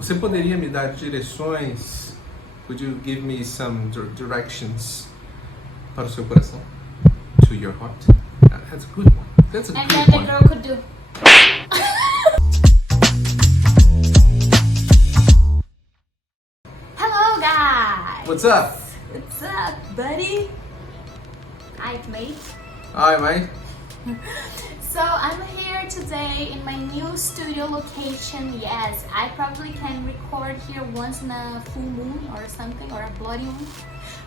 Você poderia me dar direções? Would you give me some directions para o seu coração? To your heart. That's a good one. That's a And good then one. the girl could do. Hello, guys. What's up? What's up, buddy? Hi, mate. Hi, mate. So I'm here today in my new studio location. Yes, I probably can record here once in a full moon or something, or a bloody moon,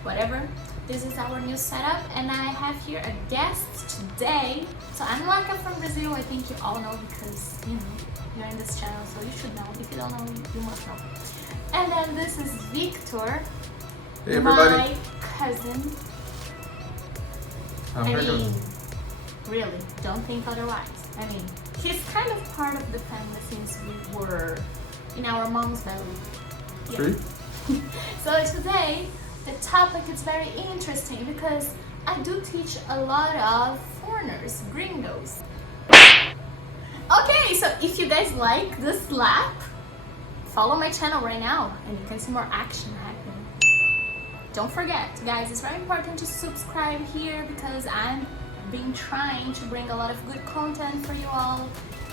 whatever. This is our new setup, and I have here a guest today. So I'm Laca from Brazil. I think you all know because you're in this channel, so you should know. If you don't know, you must know. And then this is Victor, Hey, everybody. my cousin. I've I heard of mean, him. really, don't think otherwise. I mean, he's kind of part of the family since we were in our mom's belly. Yeah. True. So today, the topic is very interesting because I do teach a lot of foreigners, gringos. Okay, so if you guys like this slap, follow my channel right now and you can see more action happening. Don't forget, guys, it's very important to subscribe here because I'm been trying to bring a lot of good content for you all,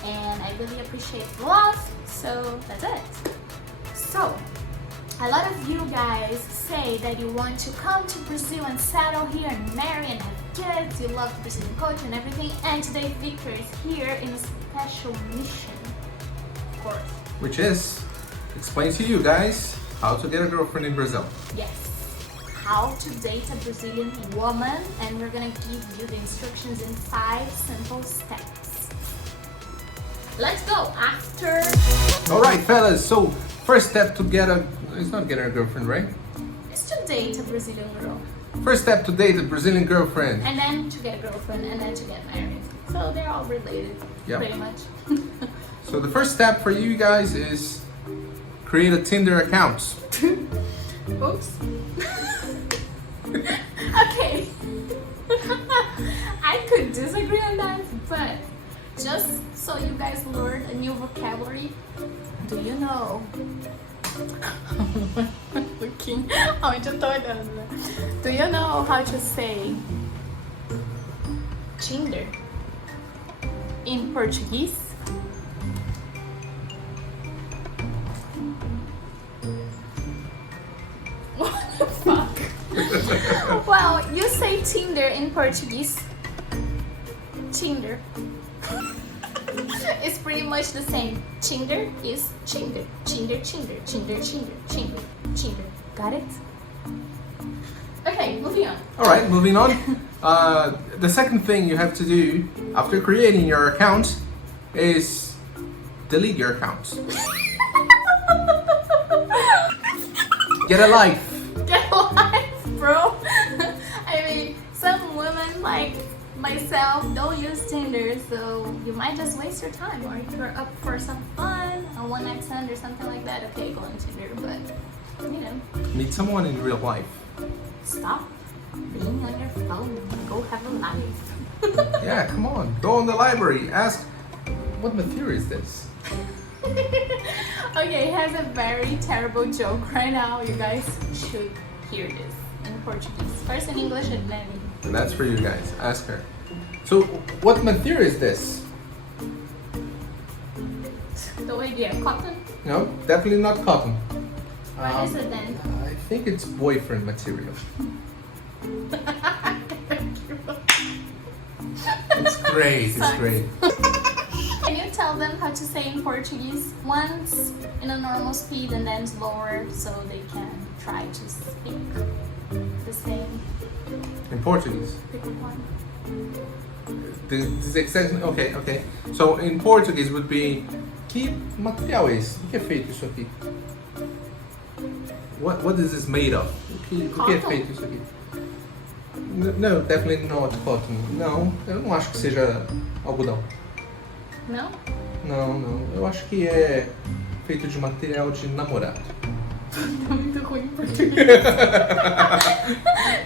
and I really appreciate the love, so that's it. So, a lot of you guys say that you want to come to Brazil and settle here and marry and have kids, you love the Brazilian culture and everything, and today Victor is here in a special mission, of course. Which is, explain to you guys how to get a girlfriend in Brazil. Yes, how to date a Brazilian woman, and we're gonna give you the instructions in 5 simple steps. Let's go after. Alright, fellas, so first step to it's not getting a girlfriend, right? It's to date a Brazilian girl, First step to date a Brazilian girlfriend. and then to get a girlfriend, and then to get married. So they're all related, Yep. pretty much. So the first step for you guys is create a Tinder account. Oops. Okay. I could disagree on that, but just so you guys learn a new vocabulary, do you know? Looking. Onde eu tô olhando, né? Do you know how to say Tinder in Portuguese? What the fuck? Well, you say Tinder in Portuguese. Tinder. It's pretty much the same. Tinder is Tinder. Tinder, Tinder, Tinder, Tinder, Tinder, Tinder. Got it? Okay, moving on. Alright, moving on. The second thing you have to do after creating your account is delete your account. Get a life. Get a life, bro. I mean, some women like myself don't use Tinder, so you might just waste your time. Or if you're up for some fun, a one night stand or something like that, okay, go on Tinder. But you know, Meet someone in real life. stop being on your phone. Go have a life. Yeah, come on. Go on the library. Ask, what material is this? Okay, he has a very terrible joke right now. You guys should hear this in Portuguese. First in English and then in And that's for you guys. Ask her. So, what material is this? no idea. Cotton? No, definitely not cotton. What is it then? I think it's boyfriend material. It's great. It's Sucks. great. Can you tell them how to say in Portuguese once in a normal speed and then slower so they can try to speak the same? In Portuguese. Pick one. This extension. Okay, okay. So in Portuguese would be que material é esse? O que é feito isso aqui? What is this made of? O que é feito isso aqui? No, definitely not cotton. Não, eu não acho que seja algodão. No? Não, não. Eu acho que é feito de material de namorado. Tá muito ruim em português.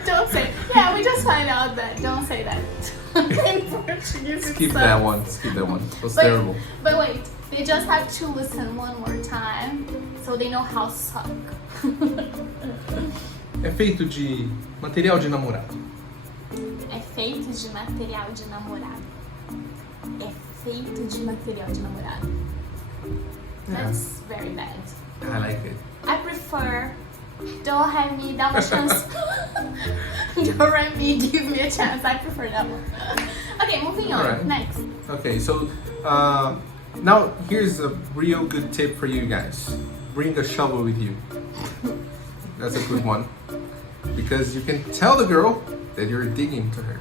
Don't say. Yeah, we just find out that. Don't say that. In Portuguese, Skip it that sucks. one. Skip that one. It was But- terrible. But wait, they just have to listen one more time so so they know how suck. É feito de material de namorado. É feito de material de namorado. É feito de material de namorado. That's very bad. I like it. I prefer don't have me, dá uma chance. Don't have me, give me a chance. I prefer that one. Okay, moving on. Alright. Next. Okay, so now here's a real good tip for you guys. Bring a shovel with you. That's a good one. Because you can tell the girl that you're digging to her.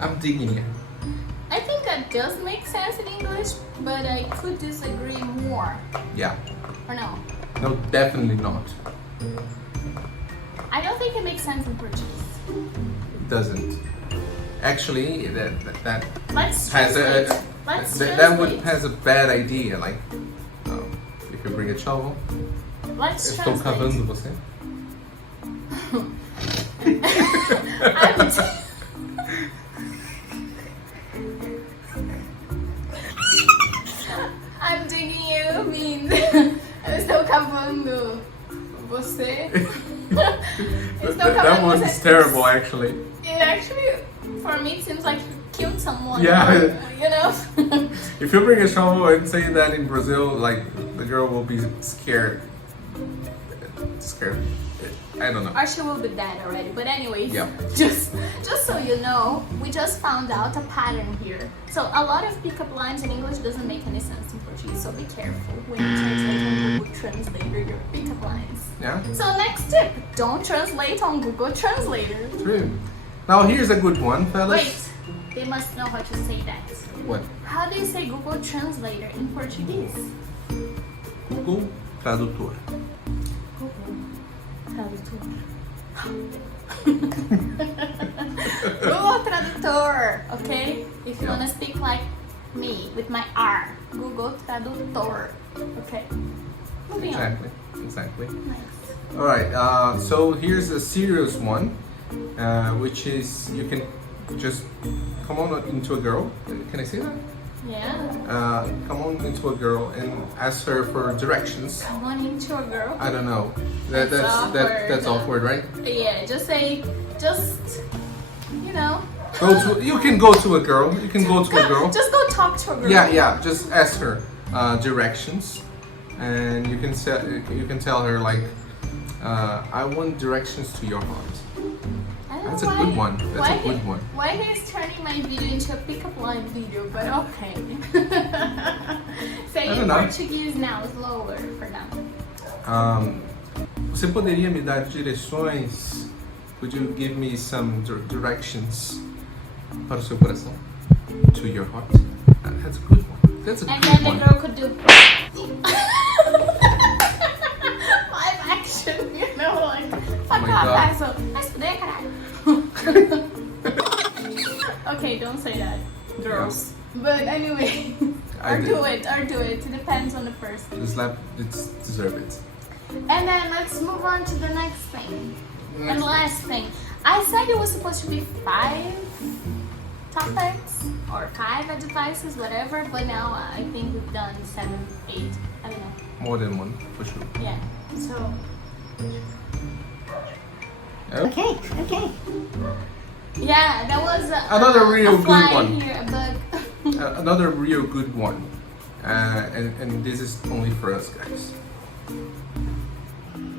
I'm digging you. I think that does make sense in English, but I could disagree more. Yeah. Or no? No, definitely not. I don't think it makes sense in Portuguese. It doesn't. Actually, that Let's has translate. a Let's that would translate. has a bad idea. Like, if you bring a shovel, Let's estou translate. cavando você. I'm digging you means eu estou cavando você. Estou That cavando was você. terrible, actually. It actually, for me, it seems like you killed someone. Yeah. You know? If you bring a shovel and say that in Brazil, like the girl will be scared. Scared. I don't know. Or she will be dead already. But anyways, Yeah. just so you know, we just found out a pattern here. So a lot of pickup lines in English doesn't make any sense in Portuguese. So be careful when you translate on Google Translator your pickup lines. Yeah, So next tip, don't translate on Google Translator. true. Now here's a good one, fellas. Wait, they must know how to say that. What? How do you say Google Translator in Portuguese? Google Tradutor. Google Tradutor. Google Tradutor, okay? If you Yeah. wanna speak like me with my R, Google Tradutor, okay? Moving on. Exactly. Nice. All right. So here's a serious one, which is you can just come on into a girl. Can I say that? Yeah. Come on into a girl and ask her for directions. Come on into a girl. I don't know. That's awkward. That's awkward, right? Yeah, just you know. You can go to a girl. You can go to a girl. Just go talk to a girl. Yeah. Just ask her directions, and you can tell her like, I want directions to your heart. I don't That's know a good one. That's a good one. Why he's turning my video into a pickup line video, but okay. Say I in don't know. Portuguese now, slower for now. Você poderia me dar direções? Would you give me some directions para o seu coração? To your heart. That's a good one. That's a And good then the one. girl could do live action, you know, like fuck my off, God. asshole. Vai se fuder, caralho. Okay, don't say that, girls. But anyway, or do it. It depends on the person. The slap, it's deserve it. And then let's move on to the next thing. Next And last thing. I said it was supposed to be 5 topics or 5 advices, whatever, but now I think we've done 7, 8. I don't know. More than one, for sure. Yeah. So Okay. yeah, that was Another real a good fly one. here, a bug. Another real good one. And this is only for us guys.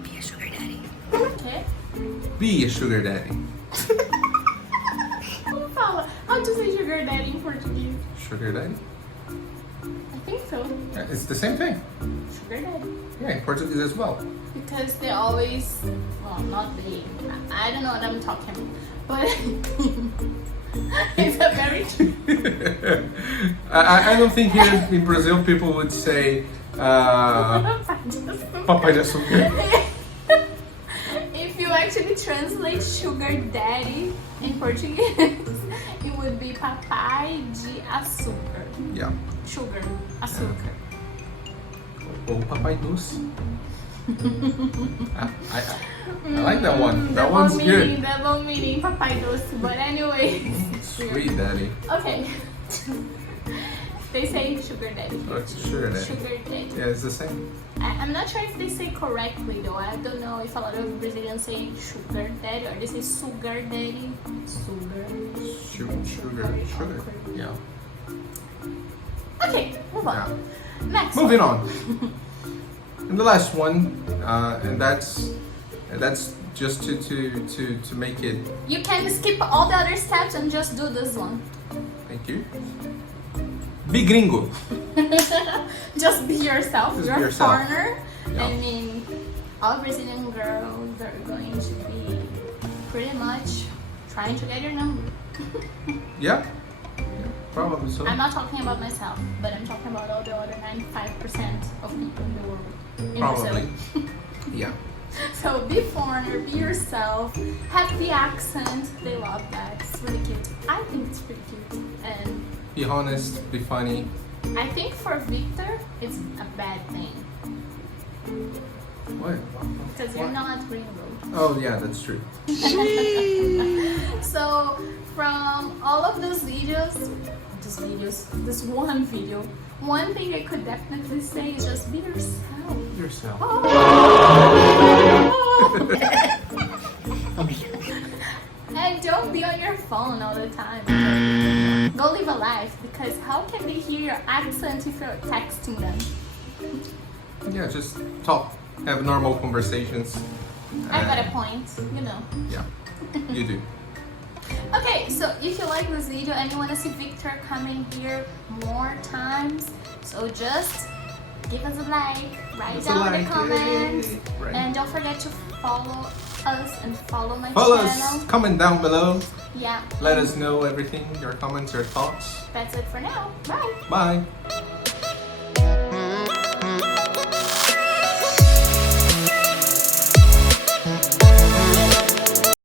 Be a sugar daddy. Okay. Be a sugar daddy. How to say sugar daddy in Portuguese? Sugar daddy? I think so. It's the same thing. Sugar daddy. Yeah, in Portuguese as well. Because they always, well, not they. I don't know what I'm talking about, but it's a very I don't think here in Brazil people would say papai de açúcar. If you actually translate sugar daddy in Portuguese, it would be papai de açúcar. Yeah. Sugar, açúcar. Ou papai doce. I like that one. That one's good. Double meaning papai doce. But anyways. Sweet daddy. Okay. They say sugar daddy. Oh, it's sugar daddy. Sugar daddy. Yeah, it's the same. I'm not sure if they say correctly though. I don't know if a lot of Brazilians say sugar daddy or they say sugar daddy. Sugar. Sugar. Yeah. Okay, move on. Yeah. Next. Moving one. on. And the last one, and that's just to make it. You can skip all the other steps and just do this one. Thank you. Be gringo. Just be yourself. Just You're be a yourself. foreigner. Yeah. I mean, all Brazilian girls are going to be pretty much trying to get your number. Yeah. Probably so. I'm not talking about myself, but I'm talking about all the other 95% of people in the world. In Probably. Brazil. Yeah. So be foreigner, be yourself, have the accent. They love that. It's really cute. I think it's pretty cute. And Be honest. Be funny. I think for Victor, it's a bad thing. What? Because you're not gringo. Oh yeah, that's true. So from all of those videos, this one video, one thing I could definitely say is just be yourself. Yourself. And don't be on your phone all the time. Go live a life, because how can they hear your accent if you're texting them? Yeah, just talk. Have normal conversations. I got a point, you know. Yeah, you do. Okay, so if you like this video and you want to see Victor coming here more times, so just give us a like, write Just a down in like, the comments, yay. Right. and don't forget to follow us and follow my Follow channel. us. Comment down below. Yeah. Let us know everything. Your comments, your thoughts. That's it for now. Bye. Bye.